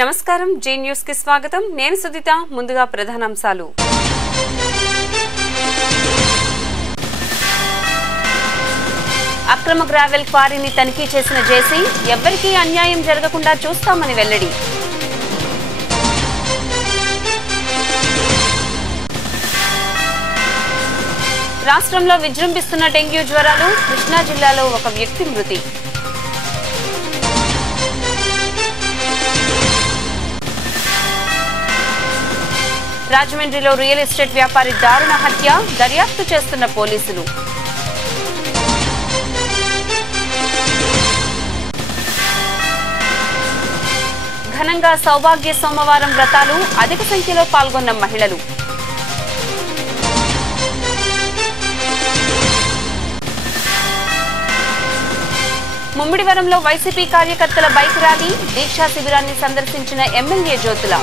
నమస్కారం జే న్యూస్ కి స్వాగతం నేను సుదిత ముందుగా ప్రధానాంశాలు అక్రమ గ్రావెల్ క్వారీని తనిఖీ చేసిన జేసీ ఎవ్వరికీ అన్యాయం జరగకుండా చూస్తామని వెల్లడి రాష్ట్రంలో విజృంభిస్తున్న డెంగ్యూ జ్వరాలు కృష్ణా జిల్లాలో ఒక వ్యక్తి మృతి రాజమండ్రిలో రియల్ ఎస్టేట్ వ్యాపారి దారుణ హత్య దర్యాప్తు చేస్తున్న పోలీసులు ఘనంగా సౌభాగ్య సోమవారం వ్రతాలు అధిక సంఖ్యలో పాల్గొన్న మహిళలు ముమ్మిడివరంలో వైసీపీ కార్యకర్తల బైక్ ర్యాలీ దీక్షా శిబిరాన్ని సందర్శించిన ఎమ్మెల్యే జ్యోతుల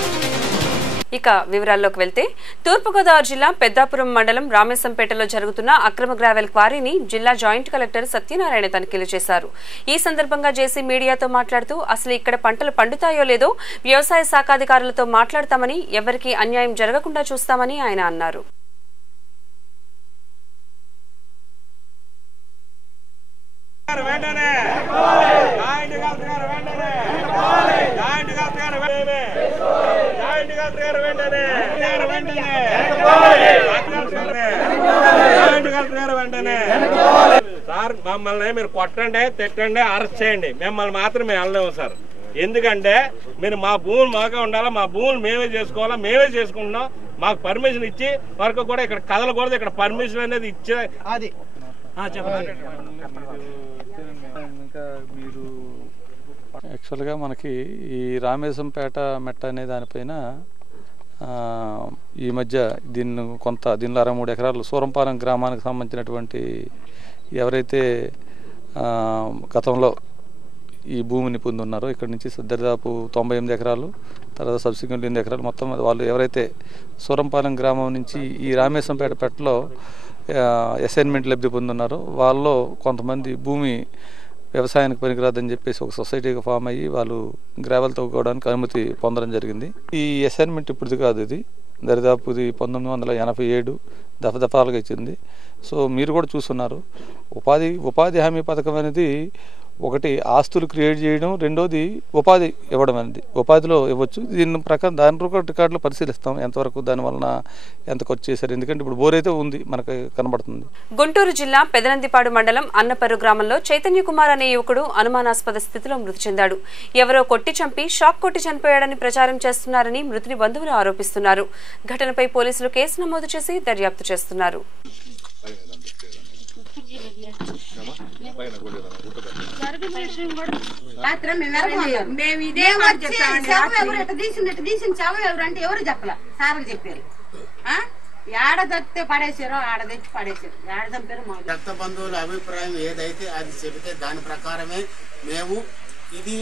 ఇక వివరాల్లోకి వెళ్తే తూర్పుగోదావరి జిల్లా పెద్దాపురం మండలం రామేశంపేటలో జరుగుతున్న అక్రమ గ్రావెల్ క్వారీని జిల్లా జాయింట్ కలెక్టర్ సత్యనారాయణ తనిఖీలు చేశారు. ఈ సందర్భంగా జేసీ మీడియాతో మాట్లాడుతూ అసలు ఇక్కడ పంటలు పండుతాయో లేదో వ్యవసాయ శాఖాధికారులతో మాట్లాడతామని ఎవరికీ అన్యాయం జరగకుండా చూస్తామని ఆయన అన్నారు. సార్ మమ్మల్ని మీరు కొట్టండి తిట్టండి అరెస్ట్ చేయండి మిమ్మల్ని మాత్రం మేము వెళ్ళలేము సార్. ఎందుకంటే మీరు మా భూములు మాకే ఉండాలా, మా భూములు మేమే చేసుకోవాలా, మేమే చేసుకుంటున్నాం. మాకు పర్మిషన్ ఇచ్చి వరకు కూడా ఇక్కడ కదలకూడదు. ఇక్కడ పర్మిషన్ అనేది ఇచ్చే అది యాక్చువల్గా మనకి ఈ రామేశంపేట మెట్ట అనే దానిపైన ఈ మధ్య దీనిలో 63 ఎకరాలు సూరంపాలెం గ్రామానికి సంబంధించినటువంటి ఎవరైతే గతంలో ఈ భూమిని పొందున్నారో ఇక్కడ నుంచి దాదాపు 98 ఎకరాలు తర్వాత సబ్సిక్వెంట్ 8 ఎకరాలు మొత్తం వాళ్ళు ఎవరైతే సూరంపాలెం గ్రామం నుంచి ఈ రామేశంపేట పెట్టలో అసైన్మెంట్ లబ్ధి పొందున్నారో వాళ్ళలో కొంతమంది భూమి వ్యవసాయానికి పనికిరాదని చెప్పేసి ఒక సొసైటీగా ఫామ్ అయ్యి వాళ్ళు గ్రావెల్ తవ్వుకోవడానికి అనుమతి పొందడం జరిగింది. ఈ అసైన్మెంట్ ఇప్పుడుది కాదు, ఇది దరిదాపుది 1987 దఫాలుగా ఇచ్చింది. సో మీరు కూడా చూస్తున్నారు. ఉపాధి హామీ పథకం అనేది ఒకటి ఆస్తులు క్రియేట్ చేయడం, రెండోది ఉపాధి ఇవ్వడం అనేది. ఉపాధిలో ఇవ్వచ్చు. దీని ప్రకారం దాని రికార్డులో పరిశీలిస్తాం ఎంతవరకు దానివలన ఎంత ఖర్చు చేశారు. ఎందుకంటే ఇప్పుడు బోర్ అయితే ఉంది మనకు కనబడుతుంది. గుంటూరు జిల్లా పెదనందిపాడు మండలం అన్నపర్రు గ్రామంలో చైతన్య కుమార్ అనే యువకుడు అనుమానాస్పద స్థితిలో మృతి చెందాడు. ఎవరో కొట్టి చంపి షాక్ కొట్టి చనిపోయాడని ప్రచారం చేస్తున్నారని మృతుని బంధువులు ఆరోపిస్తున్నారు. ఘటనపై పోలీసులు కేసు నమోదు చేసి దర్యాప్తు చేస్తున్నారు. ఎవరు చెప్పలే సార్ చెప్పారు. ఆడ దక్కితే పడేసారో ఆడ తెచ్చి పడేసారు. ఆడ చంపారు. మా రక్త బంధువుల అభిప్రాయం ఏదైతే అది చెబితే దాని ప్రకారమే మేము ఇది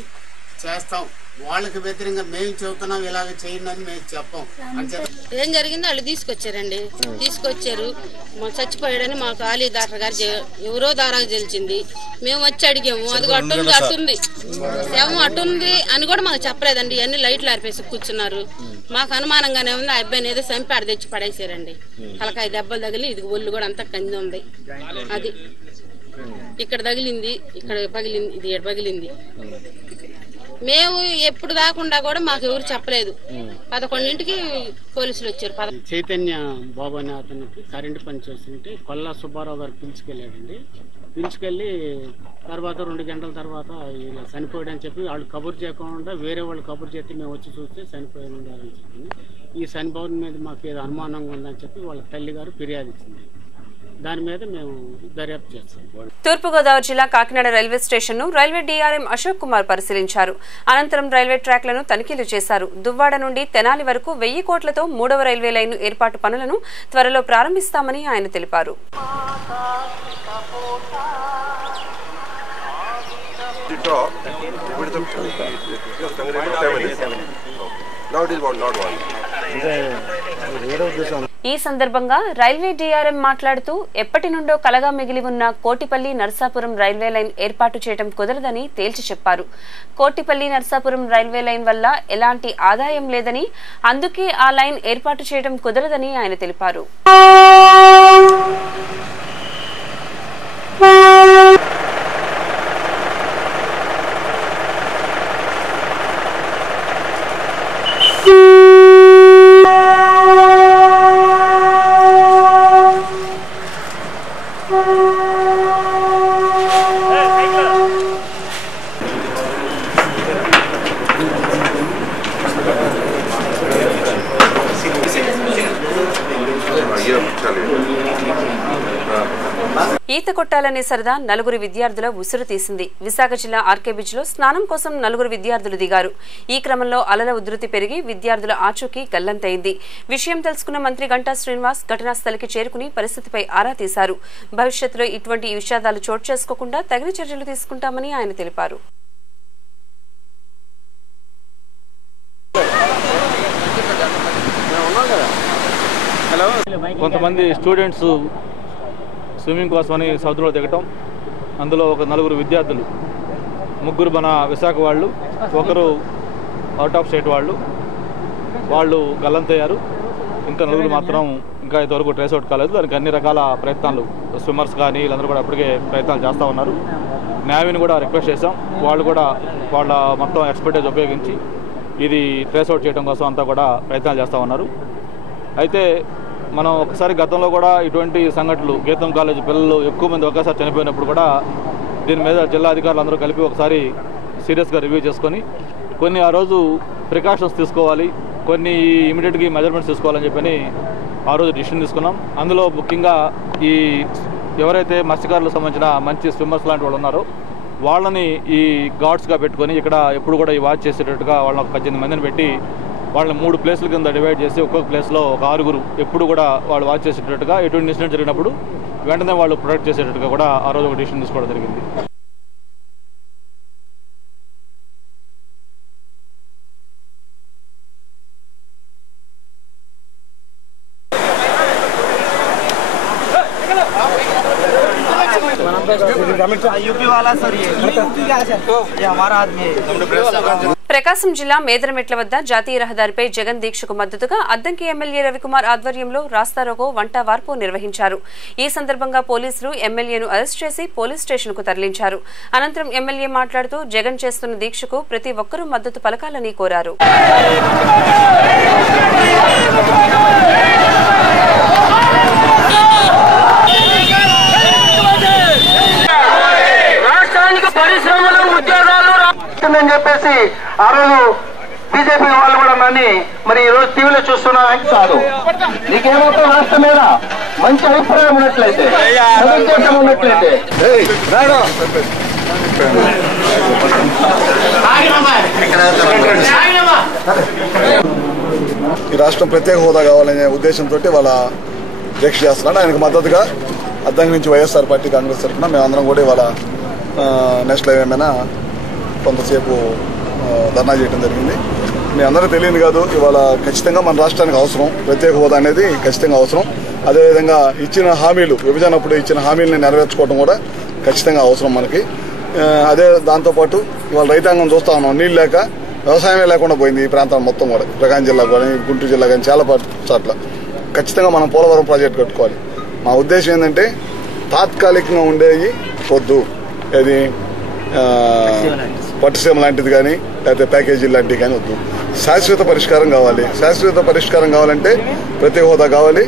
చేస్తాం. వాళ్ళకి వ్యతిరేకంగా మేము చెబుతున్నాం ఇలాగ చేయండి అని మేము చెప్పాం. ఏం జరిగిందో వాళ్ళు తీసుకొచ్చారు. చచ్చిపోయాడని మాకు ఆలీ డాక్టర్ గారు ఎవరో దారాకు తెలిసింది. మేము వచ్చి అడిగాము, అది అట్టుంది శవం అట్టుంది అని కూడా మాకు చెప్పలేదండి. ఇవన్నీ లైట్లు ఆర్పేసి కూర్చున్నారు. మాకు అనుమానంగానే ఉంది. ఆ అబ్బాయిని ఏదో చంపి ఆడ తెచ్చి పడేసారండి. తలకాయ దెబ్బలు తగిలి ఇది ఒళ్ళు కూడా అంతా కంది ఉంది. అది ఇక్కడ తగిలింది, ఇక్కడ పగిలింది, ఇది పగిలింది. మేము ఎప్పుడు దాకుండా కూడా మాకు ఎవరు చెప్పలేదు. 11ంటికి పోలీసులు వచ్చారు. చైతన్య బాబు అనే అతనికి కరెంటు పని చేస్తుంటే కొల్లా సుబ్బారావు గారు పిలుచుకెళ్ళాడండి. పిలుచుకెళ్ళి తర్వాత 2 గంటల తర్వాత ఇలా చనిపోయాడని చెప్పి వాళ్ళు కబురు చేయకుండా వేరే వాళ్ళు కబురు చేస్తే మేము వచ్చి చూస్తే చనిపోయి ఉండాలని చెప్పి ఈ చనిపోవడం మీద మాకు ఏదో అనుమానంగా ఉందని చెప్పి వాళ్ళ తల్లి గారు ఫిర్యాదు ఇచ్చింది. దాని మీద మేము దర్యాప్తు చేస్తాం. తూర్పుగోదావరి జిల్లా కాకినాడ రైల్వే స్టేషన్ ను రైల్వే డీఆర్ఎం అశోక్ కుమార్ పరిశీలించారు. అనంతరం రైల్వే ట్రాక్లను తనిఖీలు చేశారు. దువ్వాడ నుండి తెనాలి వరకు 1000 కోట్లతో 3వ రైల్వే లైన్ ఏర్పాటు పనులను త్వరలో ప్రారంభిస్తామని ఆయన తెలిపారు. ఈ సందర్భంగా రైల్వే డీఆర్ఎం మాట్లాడుతూ ఎప్పటి నుండో కలగా మిగిలి ఉన్న కోటిపల్లి నర్సాపురం రైల్వే లైన్ ఏర్పాటు చేయడం కుదరదని తేల్చి చెప్పారు. కోటిపల్లి నర్సాపురం రైల్వే లైన్ వల్ల ఎలాంటి ఆదాయం లేదని, అందుకే ఆ లైన్ ఏర్పాటు చేయడం కుదరదని ఆయన తెలిపారు. ఈత కొట్టాలనే సరదా నలుగురు విద్యార్థుల ఉసురు తీసింది. విశాఖ జిల్లా ఆర్కే బీచ్ లో స్నానం కోసం నలుగురు విద్యార్థులు దిగారు. ఈ క్రమంలో అలల ఉధృతి పెరిగి విద్యార్థుల ఆచూకీ గల్లంతైంది. విషయం తెలుసుకున్న మంత్రి గంటా శ్రీనివాస్ ఘటనా స్థలికి చేరుకుని పరిస్థితిపై ఆరా తీశారు. భవిష్యత్తులో ఇటువంటి విషాదాలు చోటు చేసుకోకుండా తగిన చర్యలు తీసుకుంటామని ఆయన తెలిపారు. కొంతమంది స్టూడెంట్స్ స్విమ్మింగ్ కోసమని సముద్రంలో దిగటం, అందులో ఒక నలుగురు విద్యార్థులు, ముగ్గురు మన విశాఖ వాళ్ళు, ఒకరు అవుట్ ఆఫ్ స్టేట్ వాళ్ళు గల్లంతయ్యారు. ఇంకా నలుగురు మాత్రం ఇంకా ఇంతవరకు ట్రేస్ అవుట్ కాలేదు. దానికి అన్ని రకాల ప్రయత్నాలు స్విమ్మర్స్ కానీ వీళ్ళందరూ కూడా అప్పటికే ప్రయత్నాలు చేస్తూ ఉన్నారు. నేవీని కూడా రిక్వెస్ట్ చేశాం, వాళ్ళు కూడా వాళ్ళ మొత్తం ఎక్స్పర్టైజ్ ఉపయోగించి ఇది ట్రేస్ అవుట్ చేయడం కోసం అంతా కూడా ప్రయత్నాలు చేస్తూ ఉన్నారు. అయితే మనం ఒకసారి గతంలో కూడా ఇటువంటి సంఘటనలు గీతం కాలేజీ పిల్లలు ఎక్కువ మంది ఒకేసారి చనిపోయినప్పుడు కూడా దీని మీద జిల్లా అధికారులు అందరూ కలిపి ఒకసారి సీరియస్గా రివ్యూ చేసుకొని కొన్ని ఆ రోజు ప్రికాషన్స్ తీసుకోవాలి, కొన్ని ఇమీడియట్గా మెజర్మెంట్స్ తీసుకోవాలని చెప్పని ఆ రోజు డిసిషన్ తీసుకున్నాం. అందులో ముఖ్యంగా ఈ ఎవరైతే మత్స్యకారులకు సంబంధించిన మంచి స్విమ్మర్స్ లాంటి వాళ్ళు ఉన్నారో వాళ్ళని ఈ గార్డ్స్గా పెట్టుకొని ఇక్కడ ఎప్పుడు కూడా ఈ వాచ్ చేసేటట్టుగా వాళ్ళని 18 మందిని పెట్టి వాళ్ళని 3 ప్లేస్ల కింద డివైడ్ చేసి ఒక్కొక్క ప్లేస్లో ఒక 6 ఎప్పుడు కూడా వాళ్ళు వాచ్ చేసేటట్టుగా ఎటువంటి ఇన్సిడెంట్ జరిగినప్పుడు వెంటనే వాళ్ళు ప్రొటెక్ట్ చేసేటట్టుగా కూడా ఆ రోజు ఒక డిసిషన్ తీసుకోవడం జరిగింది. ప్రకాశం జిల్లా మేదరమెట్ల వద్ద జాతీయ రహదారిపై జగన్ దీక్షకు మద్దతుగా అద్దంకి ఎమ్మెల్యే రవికుమార్ ఆధ్వర్యంలో రాస్తారోకో వంట వార్పు నిర్వహించారు. ఈ సందర్భంగా పోలీసులు ఎమ్మెల్యేను అరెస్ట్ చేసి పోలీస్ స్టేషన్కు తరలించారు. అనంతరం ఎమ్మెల్యే మాట్లాడుతూ జగన్ చేస్తున్న దీక్షకు ప్రతి ఒక్కరూ మద్దతు పలకాలని కోరారు. అని చెప్పేసి ఆ రోజు బీజేపీ వాళ్ళు కూడా నన్ను మరి ఈ రోజు టీవీలో చూస్తున్నా కాదు. నీకేమవుతావు రాష్ట్రం మీద మంచి అభిప్రాయం ఉన్నట్లయితే ఉన్నట్లయితే ఈ రాష్ట్రం ప్రత్యేక హోదా కావాలనే ఉద్దేశంతో వాళ్ళ దీక్ష చేస్తున్నాడు. ఆయనకు మద్దతుగా అద్దంకి నుంచి వైఎస్ఆర్ పార్టీ కాంగ్రెస్ తరఫున మేమందరం కూడా ఇవాళ నేషనల్ హైవే మీద కొంతసేపు ధర్నా చేయడం జరిగింది. మీ అందరూ తెలియదు కాదు, ఇవాళ ఖచ్చితంగా మన రాష్ట్రానికి అవసరం, ప్రత్యేక హోదా అనేది ఖచ్చితంగా అవసరం. అదేవిధంగా ఇచ్చిన హామీలు, విభజనప్పుడు ఇచ్చిన హామీలను నెరవేర్చుకోవడం కూడా ఖచ్చితంగా అవసరం మనకి. అదే దాంతోపాటు ఇవాళ రైతాంగం చూస్తా ఉన్నాం, నీళ్ళు లేక వ్యవసాయమే లేకుండా పోయింది ఈ ప్రాంతం మొత్తం కూడా. ప్రకాశం జిల్లా కానీ గుంటూరు జిల్లా కానీ చాలా చోట్ల ఖచ్చితంగా మనం పోలవరం ప్రాజెక్టు కట్టుకోవాలి. మా ఉద్దేశం ఏంటంటే తాత్కాలికంగా ఉండేవి వద్దు, ఏది పట్టుసీమ లాంటిది కానీ లేకపోతే ప్యాకేజీ లాంటివి కానీ వద్దు. శాశ్వత పరిష్కారం కావాలి. శాశ్వత పరిష్కారం కావాలంటే ప్రత్యేక హోదా కావాలి,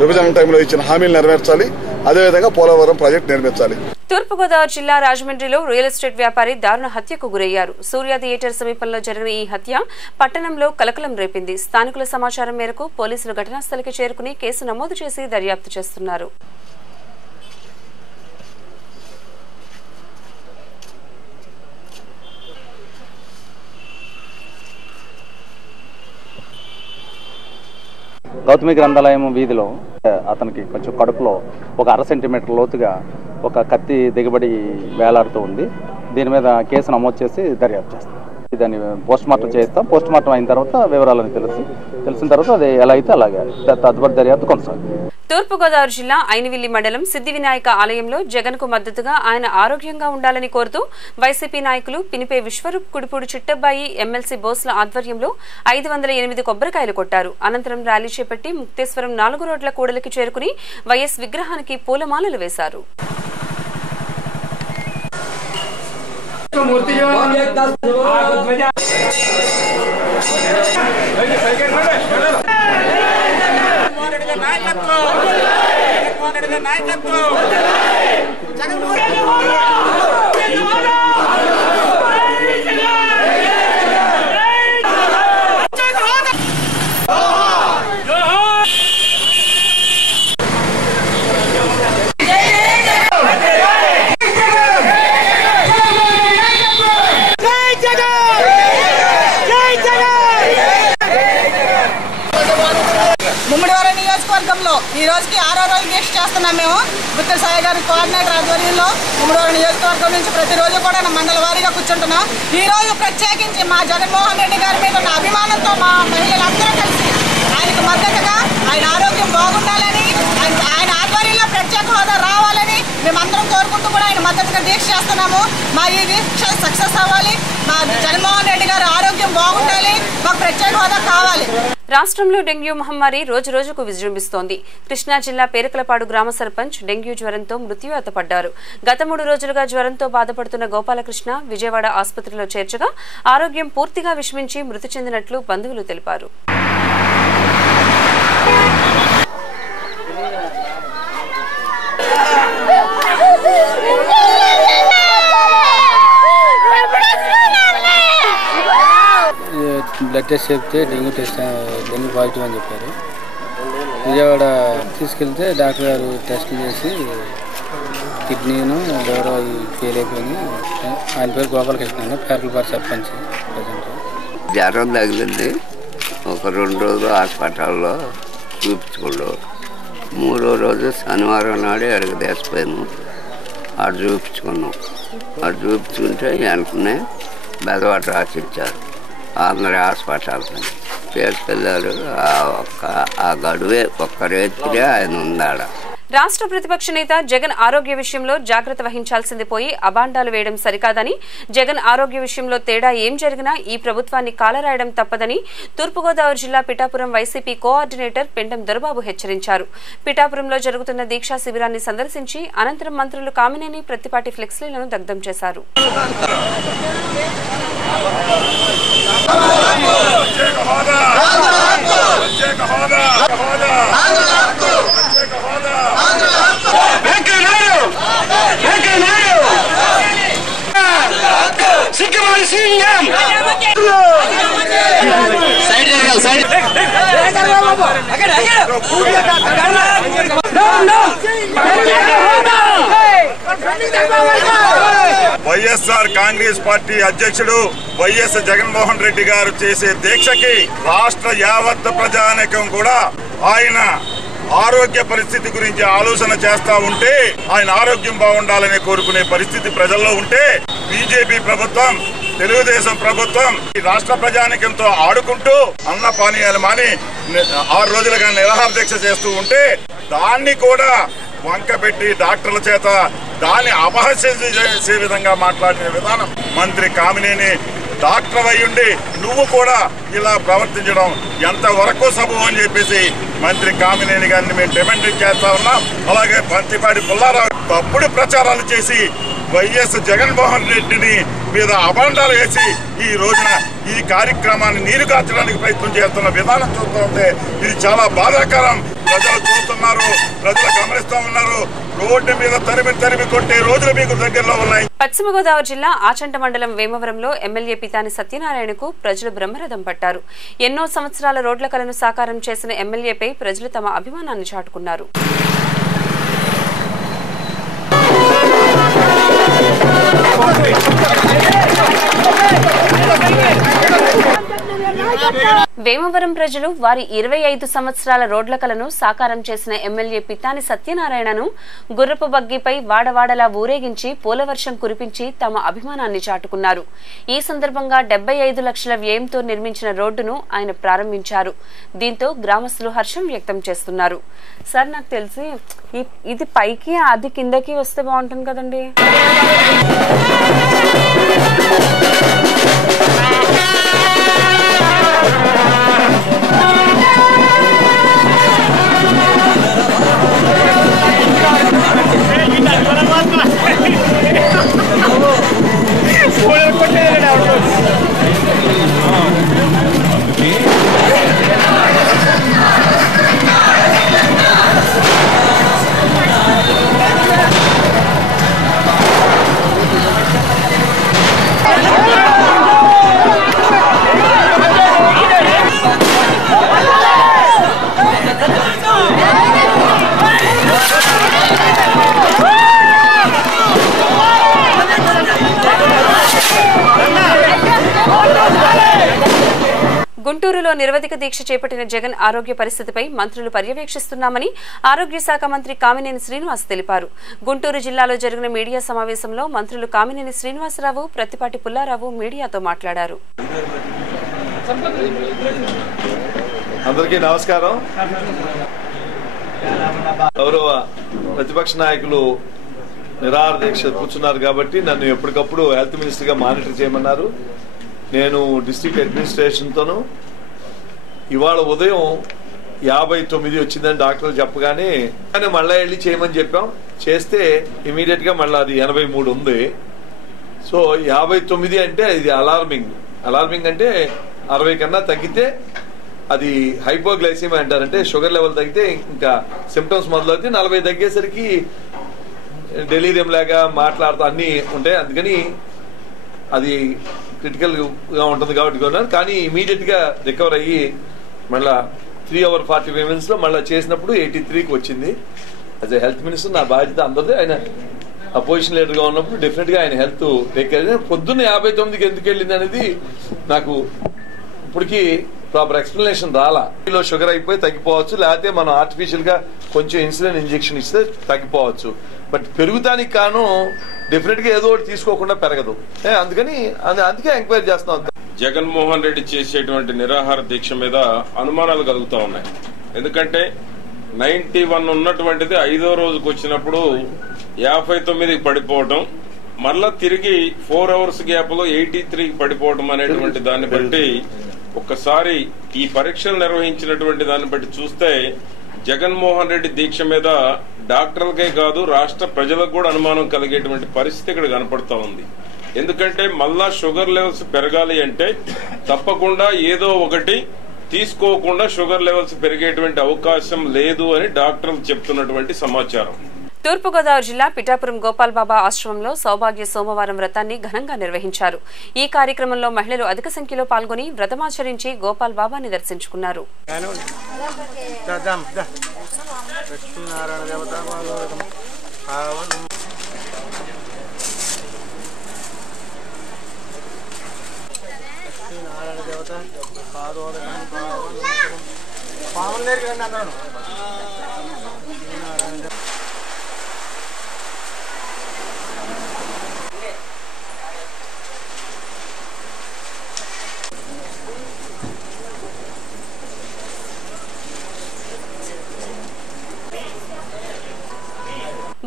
విభజన టైంలో ఇచ్చిన హామీలు నెరవేర్చాలి, అదేవిధంగా పోలవరం ప్రాజెక్టు నిర్మించాలి. తూర్పుగోదావరి జిల్లా రాజమండ్రిలో రియల్ ఎస్టేట్ వ్యాపారి దారుణ హత్యకు గురయ్యారు. సూర్య థియేటర్ సమీపంలో జరిగిన ఈ హత్య పట్టణంలో కలకలం రేపింది. స్థానికుల సమాచారం మేరకు పోలీసులు ఘటనా స్థలికి చేరుకుని కేసు నమోదు చేసి దర్యాప్తు చేస్తున్నారు. గౌతమి గ్రంథాలయం వీధిలో అతనికి కొంచెం కడుపులో ఒక 1/2 సెంటీమీటర్ లోతుగా ఒక కత్తి దిగబడి వేలాడుతూ ఉంది. దీని మీద కేసు నమోదు చేసి దర్యాప్తు చేస్తారు. దాన్ని పోస్ట్ మార్టం చేస్తాం. పోస్ట్ మార్టం అయిన తర్వాత వివరాలను తెలిసిన తర్వాత అది ఎలా అయితే అలాగే తదుపరి దర్యాప్తు కొనసాగుతుంది. తూర్పుగోదావరి జిల్లా ఐనవిల్లి మండలం సిద్ధి వినాయక ఆలయంలో జగన్ కు మద్దతుగా ఆయన ఆరోగ్యంగా ఉండాలని కోరుతూ వైసీపీ నాయకులు పినిపే విశ్వరూప్, కుడిపూడి చిట్టబ్బాయి, ఎమ్మెల్సీ బోస్ల ఆధ్వర్యంలో 508 కొబ్బరికాయలు కొట్టారు. అనంతరం ర్యాలీ చేపట్టి ముక్తేశ్వరం 4 రోడ్ల కూడలికి చేరుకుని వైఎస్ విగ్రహానికి పూలమాలలు వేశారు. ముమ్మడివరం నియోజకవర్గంలో ఈ రోజుకి 6వ రోజు దీక్ష చేస్తున్నాం. మేము బుద్ధ సాయి గారి కోఆర్డినేటర్ ఆధ్వర్యంలో ముమ్మడివరం నియోజకవర్గం నుంచి ప్రతిరోజు కూడా మండల వారీగా కూర్చుంటున్నాం. ఈ రోజు ప్రత్యేకించి మా జగన్మోహన్ రెడ్డి గారి మీద ఉన్న అభిమానంతో మా మహిళలందరూ కలిసి ఆయనకు మద్దతుగా ఆయన ఆరోగ్యం బాగుండాలని, ఆయన ఆధ్వర్యంలో ప్రత్యేక హోదా రావాలని మేమందరం కోరుకుంటూ కూడా ఆయన మద్దతుగా దీక్ష చేస్తున్నాము. మా ఈ దీక్ష సక్సెస్ అవ్వాలి, మా జగన్మోహన్ రెడ్డి గారి ఆరోగ్యం బాగుండాలి, మాకు ప్రత్యేక హోదా కావాలి. రాష్ట్రంలో డెంగ్యూ మహమ్మారి రోజురోజుకు విజృంభిస్తోంది. కృష్ణా జిల్లా పేరుకలపాడు గ్రామ సర్పంచ్ డెంగ్యూ జ్వరంతో మృత్యువాత పడ్డారు. గత 3 రోజులుగా జ్వరంతో బాధపడుతున్న గోపాలకృష్ణ విజయవాడ ఆసుపత్రిలో చేర్చగా ఆరోగ్యం పూర్తిగా విషమించి మృతి చెందినట్లు బంధువులు తెలిపారు. బ్లడ్ టెస్ట్ చెప్తే డెంగ్యూ పాజిటివ్ అని చెప్పారు. విజయవాడ తీసుకెళ్తే డాక్టర్ గారు టెస్ట్ చేసి కిడ్నీను లివర్ ఫెయిల్ అయిపోయింది. ఆయన పేరు గోపాలకృష్ణ, పేరుకలపాడు సర్పంచ్. జ్వరం తగిలింది. ఒక 2 రోజులు హాస్పిటల్లో చూపించుకున్నాడు. 3వ రోజు శనివారం నాడు ఎడగ దేశపోయాను. అటు చూపించుకున్నాం. అటు చూపించుకుంటే వెంటనే బెదవాట రాసిచ్చారు. ఆంధ్ర హాస్పిటల్ తీసుకెళ్ళారు. ఆ గడువే ఒక్క రేత్రే ఆయన ఉందాడ. రాష్ట్ర ప్రతిపక్ష నేత జగన్ ఆరోగ్య విషయంలో జాగ్రత్త వహించాల్సింది పోయి అబాండాలు వేయడం సరికాదని, జగన్ ఆరోగ్య విషయంలో తేడా ఏం జరిగినా ఈ ప్రభుత్వాన్ని కాలరాయడం తప్పదని తూర్పుగోదావరి జిల్లా పిఠాపురం వైసీపీ కోఆర్డినేటర్ పెండం దొరబాబు హెచ్చరించారు. పిఠాపురంలో జరుగుతున్న దీక్షా శిబిరాన్ని సందర్శించి అనంతరం మంత్రులు కామినేని, ప్రత్తిపాటి ఫ్లెక్సీలను దగ్ధం చేశారు. వైఎస్ఆర్ కాంగ్రెస్ పార్టీ అధ్యక్షుడు వైఎస్ జగన్మోహన్ రెడ్డి గారు చేసే దీక్షకి రాష్ట్ర యావత్ ప్రజానీకం కూడా ఆయన ఆరోగ్య పరిస్థితి గురించి ఆలోచన చేస్తా ఉంటే, ఆయన ఆరోగ్యం బాగుండాలని కోరుకునే పరిస్థితి ప్రజల్లో ఉంటే, బీజేపీ ప్రభుత్వం, తెలుగుదేశం ప్రభుత్వం ఈ రాష్ట్ర ప్రజానీకంతో ఆడుకుంటూ అన్న పానీయాలు మాని 6 రోజులుగా నిరాహార దీక్ష చేస్తూ ఉంటే, దాన్ని కూడా వంకపెట్టి డాక్టర్ల చేత దాన్ని అపహాస్యం చేసే విధంగా మాట్లాడిన విధానం మంత్రి కామినేని డాక్టర్ అయ్యుండి నువ్వు కూడా ఇలా ప్రవర్తించడం ఎంతవరకు సబబు అని చెప్పేసి మంత్రి కామినేని గారిని మేము డిమాండ్ చేస్తా ఉన్నాం. అలాగే ప్రత్తిపాటి పుల్లారావు తప్పుడు ప్రచారాలు చేసి వైఎస్ జగన్మోహన్ రెడ్డిని మీద అభాండాలు వేసి ఈ రోజున ఈ కార్యక్రమాన్ని నీరు కార్చడానికి ప్రయత్నం చేస్తున్న విధానం చూస్తూ ఉంటే ఇది చాలా బాధాకరం. ప్రజలు చూస్తున్నారు, ప్రజలు గమనిస్తూ ఉన్నారు. రోడ్డు మీద తరిమి కొట్టే రోజులు మీకు దగ్గరలో ఉన్నాయి. పశ్చిమ గోదావరి జిల్లా ఆచంట మండలం వేమవరంలో ఎమ్మెల్యే పితాని సత్యనారాయణకు ప్రజలు బ్రహ్మరథం పట్టారు. ఎన్నో సంవత్సరాల రోడ్ల కలను సాకారం చేసిన ఎమ్మెల్యేపై ప్రజలు తమ అభిమానాన్ని చాటుకున్నారు. వేమవరం ప్రజలు వారి 25 సంవత్సరాల రోడ్ల కలను సాకారం చేసిన ఎమ్మెల్యే పితాని సత్యనారాయణను గుర్రపు బగ్గిపై వాడవాడలా ఊరేగించి పూలవర్షం కురిపించి తమ అభిమానాన్ని చాటుకున్నారు. ఈ సందర్భంగా 75 లక్షల వ్యయంతో నిర్మించిన రోడ్డును ఆయన ప్రారంభించారు. దీంతో గ్రామస్తులు హర్షం వ్యక్తం చేస్తున్నారు. సార్, నాకు తెలిసి ఇది పైకి అది కిందకి వస్తే బాగుంటుంది కదండి. గుంటూరులో నిరవధిక దీక్ష చేపట్టిన జగన్ ఆరోగ్య పరిస్థితిపై మంత్రులు పర్యవేక్షిస్తున్నామని ఆరోగ్య శాఖ మంత్రి కామినేని శ్రీనివాస్ తెలిపారు. గుంటూరు జిల్లాలో జరిగిన మీడియా సమావేశంలో మంత్రులు కామినేని శ్రీనివాసరావు, ప్రత్తిపాటి పుల్లారావు మీడియాతో మాట్లాడారు. అందరికీ నమస్కారం. గౌరవ ప్రతిపక్ష నాయకులు నిరాహార దీక్ష కూర్చున్నారు కాబట్టి నన్ను ఎప్పటికప్పుడు హెల్త్ మినిస్టర్ గా మానిటర్ చేయమన్నారు. నేను డిస్ట్రిక్ట్ అడ్మినిస్ట్రేషన్తోనూ ఇవాళ ఉదయం 59 వచ్చిందని డాక్టర్లు చెప్పగానే మళ్ళీ వెళ్ళి చేయమని చెప్పాం. చేస్తే ఇమీడియట్ గా మళ్ళీ అది 83 ఉంది. సో 59 అంటే ఇది అలార్మింగ్ అంటే 60 కన్నా తగ్గితే అది హైపోగ్లైసిమా అంటారు. అంటే షుగర్ లెవెల్ తగ్గితే ఇంకా సిమ్టమ్స్ మొదలవుతాయి. 40 తగ్గేసరికి డెలీరియం లాగా మాట్లాడుతూ అన్నీ ఉంటాయి. అందుకని అది క్రిటికల్ గా ఉంటుంది కాబట్టి కొన్నారు. కానీ ఇమీడియట్ గా రికవర్ అయ్యి మళ్ళా 3 hours 45 minutes లో మళ్ళీ చేసినప్పుడు 83కి వచ్చింది. యాజ్ ఎ హెల్త్ మినిస్టర్ నా బాధ్యత అందరిది. ఆయన అపోజిషన్ లీడర్ గా ఉన్నప్పుడు డెఫినెట్ గా ఆయన హెల్త్ టేక్ కేర్. పొద్దున్న 59కి ఎందుకు వెళ్ళింది అనేది నాకు ఇప్పటికీ ప్రాపర్ ఎక్స్ప్లెనేషన్ రాలా. షుగర్ అయిపోయి తగ్గిపోవచ్చు, లేకపోతే మనం ఆర్టిఫిషియల్ గా కొంచెం ఇన్సులిన్ ఇంజెక్షన్ ఇస్తే తగ్గిపోవచ్చు. బట్ పెరుగుతానికి కాను డెఫినెట్ గా ఏదో ఒకటి తీసుకోకుండా పెరగదు. అందుకే ఎంక్వైరీ చేస్తున్నాం. జగన్మోహన్ రెడ్డి చేసేటువంటి నిరాహార దీక్ష మీద అనుమానాలు కలుగుతా ఉన్నాయి. ఎందుకంటే 91 ఉన్నటువంటిది 5వ రోజుకు వచ్చినప్పుడు 59కి పడిపోవడం, మళ్ళా తిరిగి 4 hours గ్యాప్ లో 83కి పడిపోవడం అనేటువంటి దాన్ని బట్టి ఒక్కసారి ఈ పరీక్షలు నిర్వహించినటువంటి దాన్ని బట్టి చూస్తే జగన్మోహన్ రెడ్డి దీక్ష మీద డాక్టర్లకే కాదు రాష్ట్ర ప్రజలకు కూడా అనుమానం కలిగేటువంటి పరిస్థితి ఇక్కడ కనపడుతూ ఉంది. ఎందుకంటే మళ్ళా షుగర్ లెవెల్స్ పెరగాలి అంటే తప్పకుండా ఏదో ఒకటి తీసుకోకుండా షుగర్ లెవెల్స్ పెరిగేటువంటి అవకాశం లేదు అని డాక్టర్లు చెప్తున్నటువంటి సమాచారం. తూర్పుగోదావరి జిల్లా పిఠాపురం గోపాల్ బాబా ఆశ్రమంలో సౌభాగ్య సోమవారం వ్రతాన్ని ఘనంగా నిర్వహించారు. ఈ కార్యక్రమంలో మహిళలు అధిక సంఖ్యలో పాల్గొని వ్రతమాచరించి గోపాల్ బాబాని దర్శించుకున్నారు.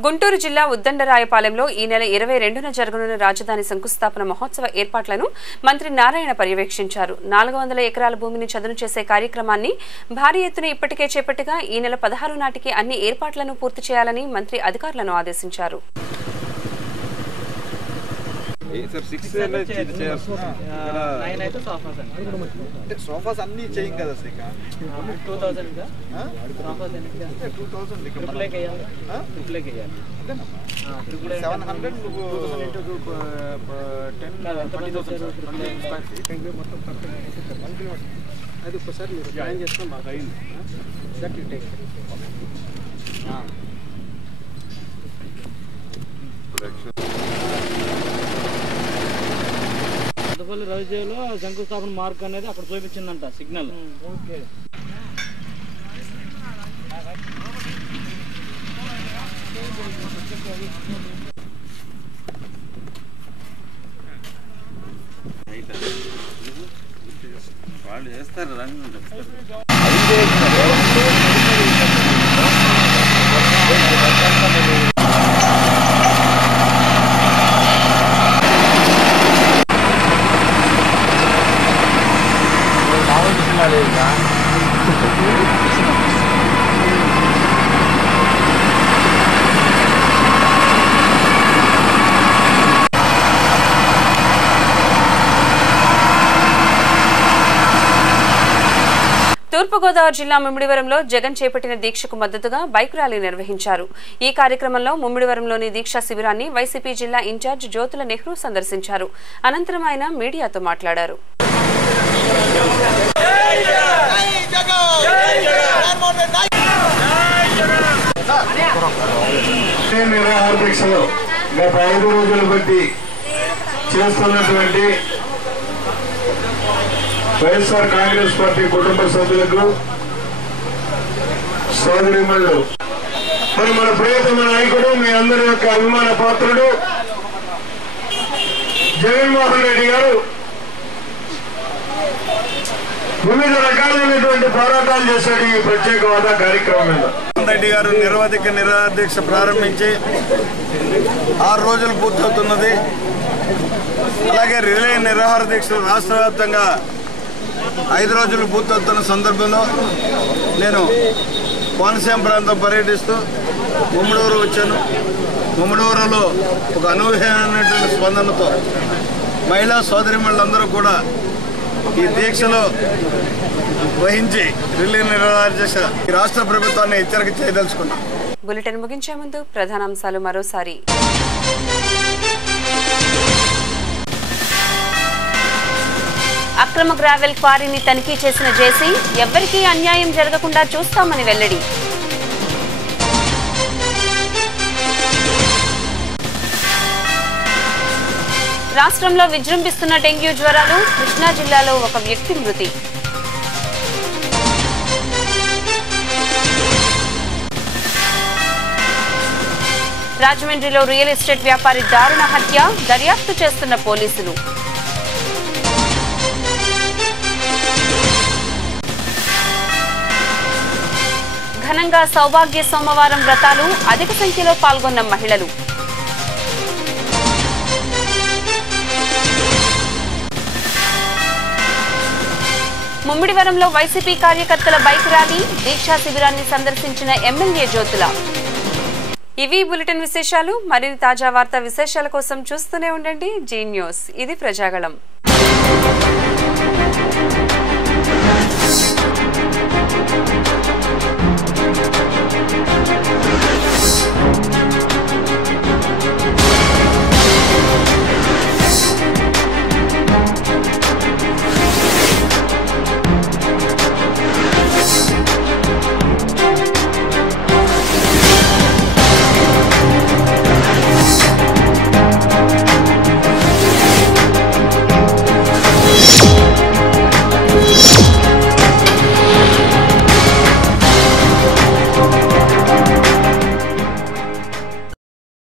గుంటూరు జిల్లా ఉద్దండరాయపాలెంలో ఈ నెల 22న జరగనున్న రాజధాని శంకుస్థాపన మహోత్సవ ఏర్పాట్లను మంత్రి నారాయణ పర్యవేక్షించారు. 400 ఎకరాల భూమిని చదును చేసే కార్యక్రమాన్ని భారీ ఎత్తున ఇప్పటికే చేపట్టగా ఈ నెల 16 నాటికి అన్ని ఏర్పాట్లను పూర్తి చేయాలని మంత్రి అధికారులను ఆదేశించారు. సోఫాస్ అన్ని చేయం కదా శ్రీక 2000 అది ఒకసారి మీరు ప్లాన్ చేసుకుని మాకు అయింది పెద్దపల్లి రవిజేలో శంకుస్థాపన మార్క్ అనేది అక్కడ చూపించిందంట సిగ్నల్. ఓకే. వాళ్ళు చేస్తారు రంగు తూర్పుగోదావరి జిల్లా ముమ్మిడివరంలో జగన్ చేపట్టిన దీక్షకు మద్దతుగా బైక్ ర్యాలీ నిర్వహించారు. ఈ కార్యక్రమంలో ముమ్మిడివరంలోని దీక్షా శిబిరాన్ని వైసీపీ జిల్లా ఇన్ఛార్జ్ జ్యోతుల నెహ్రూ సందర్శించారు. అనంతరం ఆయన మీడియాతో మాట్లాడారు. గత 5 రోజుల బట్టి చేస్తున్నటువంటి వైఎస్ఆర్ కాంగ్రెస్ పార్టీ కుటుంబ సభ్యులకు, సోదరిమణులు, మరి మన ప్రియతమ నాయకుడు, మీ అందరి యొక్క అభిమాన పాత్రుడు జగన్మోహన్ రెడ్డి గారు వివిధ రకాలైనటువంటి పోరాటాలు చేశాడు ఈ ప్రత్యేక హోదా కార్యక్రమం మీద. రెడ్డి గారు నిరవధిక నిరాదీక్ష ప్రారంభించి 6 రోజులు పూర్తవుతున్నది. అలాగే రిలే నిరాహార దీక్షలు రాష్ట్ర వ్యాప్తంగా 5 రోజులు పూర్తవుతున్న సందర్భంలో నేను కోనసీమ ప్రాంతం పర్యటిస్తూ ముమ్మడూరు వచ్చాను. ముమ్మడూరులో ఒక అనూహ్యమైనటువంటి స్పందనతో మహిళా సోదరిమణులందరూ కూడా ఈ దీక్షలో వహించి రిలే నిరాహార దీక్ష ఈ రాష్ట్ర ప్రభుత్వాన్ని హెచ్చరిక చేయదలుచుకున్నాం. బులెటిన్ ముగించే ముందు ప్రధానాంశాలు మరోసారి. అక్రమ గ్రావెల్ క్వారీని తనిఖీ చేసిన జేసీ ఎవ్వరికీ అన్యాయం జరగకుండా చూస్తామని వెల్లడి. రాష్ట్రంలో విజృంభిస్తున్న డెంగ్యూ జ్వరాలు, కృష్ణా జిల్లాలో ఒక వ్యక్తి మృతి. రాజమండ్రిలో రియల్ ఎస్టేట్ వ్యాపారి దారుణ హత్య, దర్యాప్తు చేస్తున్న పోలీసులు. ఘనంగా సౌభాగ్య సోమవారం వ్రతాలు, అధిక సంఖ్యలో పాల్గొన్న మహిళలు. ముమ్మిడివరంలో వైసీపీ కార్యకర్తల బైక్ ర్యాలీ, దీక్షా శిబిరాన్ని సందర్శించిన ఎమ్మెల్యే జ్యోతుల. ఇవి బులెటిన్ విశేషాలు. మరిన్ని తాజా వార్తా విశేషాల కోసం చూస్తూనే ఉండండి జీ న్యూస్. ఇది ప్రజాగళం.